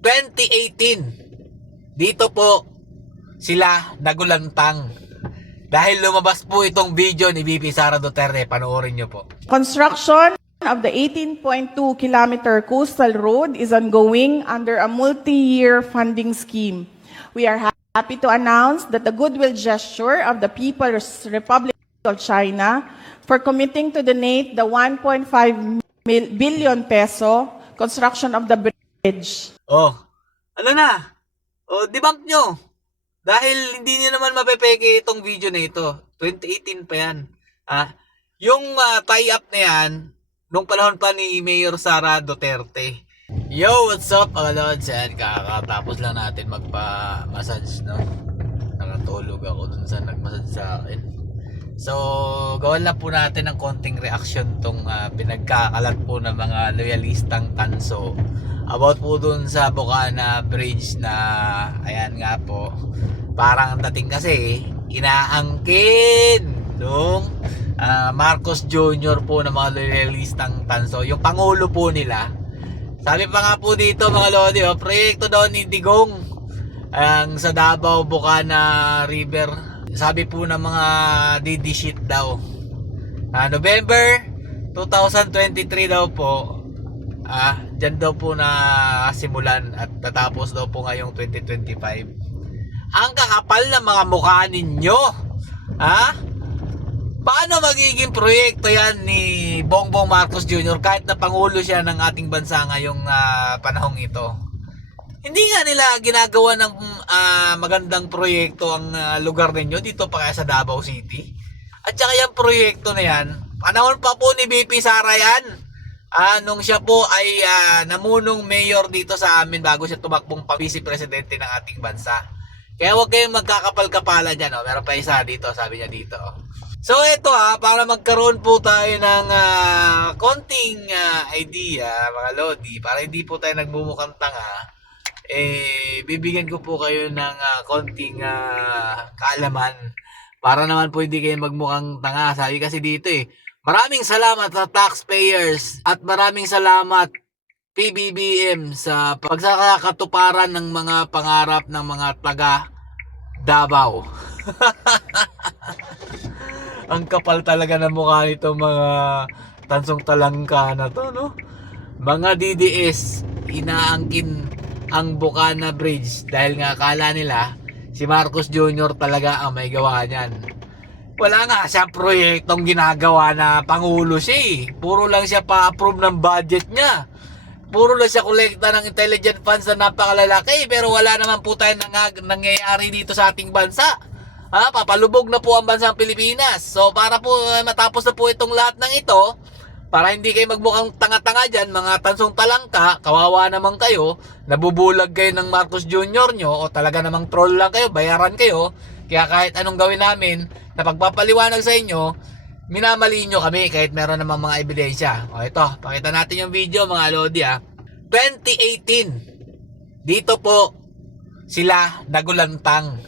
2018. Dito po sila nagulantang. Dahil lumabas po itong video ni VP Sara Duterte, panoorin nyo po. Construction of the 18.2 kilometer coastal road is ongoing under a multi-year funding scheme. We are ha- happy to announce that the goodwill gesture of the People's Republic of China for committing to donate the 1.5 mil- billion peso construction of the bridge. Oh, ano na? Oh, debunk nyo. Dahil hindi nyo naman mapepeke itong video na ito. 2018 pa yan. Ah, yung ah, tie-up na yan, nung panahon pa ni Mayor Sara Duterte. Yo, what's up mga lods? Yan, kakatapos lang natin magpa-massage, no? Nakatulog ako dun sa nag-massage sa akin. So, gawan lang po natin ng konting reaction tong ah, pinagkakalat po ng mga loyalistang tanso about po dun sa Bocana Bridge na ayan nga po parang ang dating kasi inaangkin nung ah, Marcos Jr. po ng mga loyalistang tanso yung pangulo po nila sabi pa nga po dito mga lodi oh, proyekto daw ni Digong ang sa Davao Bocana River sabi po ng mga DD sheet daw Ah, November 2023 daw po ah dyan daw po na simulan at tatapos daw po ngayong 2025 ang kakapal ng mga mukha ninyo ha paano magiging proyekto yan ni Bongbong Marcos Jr. kahit na pangulo siya ng ating bansa ngayong ah, panahong ito hindi nga nila ginagawa ng ah, magandang proyekto ang ah, lugar ninyo dito pa kaya sa Davao City. At saka yung proyekto na yan, panahon pa po ni BP Sara yan. Ah, nung siya po ay ah, namunong mayor dito sa amin bago siya tumakbong pa vice presidente ng ating bansa. Kaya huwag kayong magkakapal-kapala dyan. Oh. Meron pa isa dito, sabi niya dito. So ito ha, para magkaroon po tayo ng ah, konting ah, idea, mga lodi, para hindi po tayo nagbumukang tanga, eh, bibigyan ko po kayo ng ah, konting ah, kaalaman para naman po hindi kayo magmukhang tanga. Sabi kasi dito eh, maraming salamat sa taxpayers at maraming salamat PBBM sa pagsakakatuparan ng mga pangarap ng mga taga Davao. Ang kapal talaga ng mukha nito mga tansong talangka na to, no? Mga DDS, inaangkin ang Bukana Bridge dahil nga akala nila si Marcos Jr. talaga ang may gawa niyan. Wala nga siya proyektong ginagawa na pangulo siya eh. Puro lang siya pa-approve ng budget niya. Puro lang siya kolekta ng intelligent funds na napakalalaki pero wala naman po tayo nang nangyayari dito sa ating bansa. Ha, papalubog na po ang bansang Pilipinas. So para po eh, matapos na po itong lahat ng ito, para hindi kayo magmukhang tanga-tanga dyan, mga tansong talangka, kawawa naman kayo, nabubulag kayo ng Marcos Jr. nyo, o talaga namang troll lang kayo, bayaran kayo, kaya kahit anong gawin namin, na pagpapaliwanag sa inyo, minamali nyo kami kahit meron namang mga ebidensya. O ito, pakita natin yung video mga Lodi ah. 2018, dito po sila nagulantang.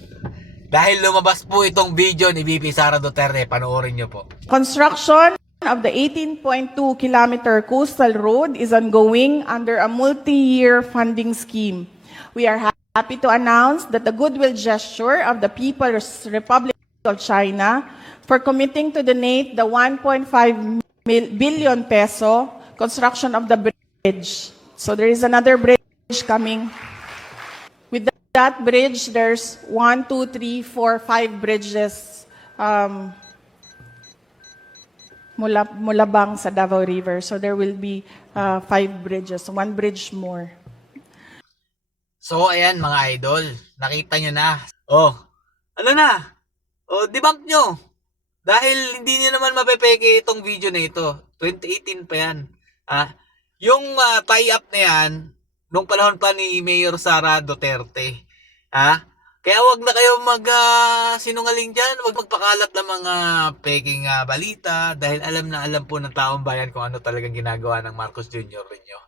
Dahil lumabas po itong video ni VP Sara Duterte, panoorin nyo po. Construction of the 18.2 kilometer coastal road is ongoing under a multi-year funding scheme. We are happy to announce that the goodwill gesture of the People's Republic of China for committing to donate the 1.5 billion peso construction of the bridge. So there is another bridge coming. With that bridge, there's one, two, three, four, five bridges um, mula, mulabang sa Davao River. So there will be uh, five bridges, one bridge more. So, ayan mga idol, nakita nyo na. Oh, ano na? Oh, debunk nyo. Dahil hindi nyo naman mapepeke itong video na ito. 2018 pa yan. Ah, yung ah, tie-up na yan, nung panahon pa ni Mayor Sara Duterte. Ah, kaya wag na kayo mag ah, sinungaling dyan, wag magpakalat ng mga peking ah, balita dahil alam na alam po ng taong bayan kung ano talagang ginagawa ng Marcos Jr. ninyo.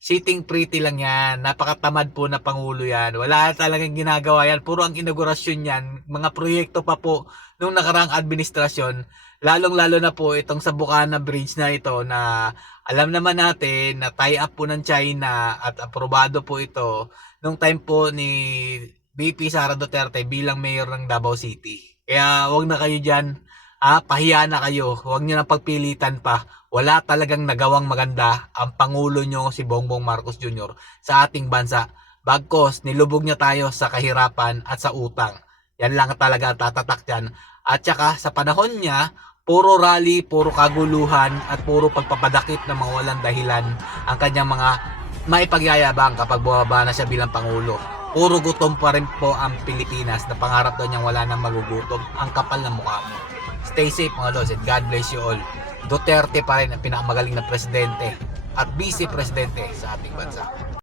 sitting pretty lang yan. Napakatamad po na pangulo yan. Wala talagang ginagawa yan. Puro ang inaugurasyon yan. Mga proyekto pa po nung nakarang administrasyon. Lalong-lalo na po itong sa Bukana Bridge na ito na alam naman natin na tie up po ng China at aprobado po ito nung time po ni BP Sara Duterte bilang mayor ng Davao City. Kaya wag na kayo dyan, ah, pahiya na kayo. Huwag nyo na pagpilitan pa. Wala talagang nagawang maganda ang Pangulo nyo si Bongbong Marcos Jr. sa ating bansa. Bagkos, nilubog niya tayo sa kahirapan at sa utang. Yan lang talaga tatatak dyan. At saka sa panahon niya, puro rally, puro kaguluhan at puro pagpapadakip ng mga walang dahilan ang kanyang mga maipagyayabang kapag bumaba na siya bilang Pangulo. Puro gutom pa rin po ang Pilipinas na pangarap daw niyang wala nang magugutom. Ang kapal ng mukha mo. Stay safe mga lods and God bless you all. Duterte pa rin ang pinakamagaling na presidente at vice presidente sa ating bansa.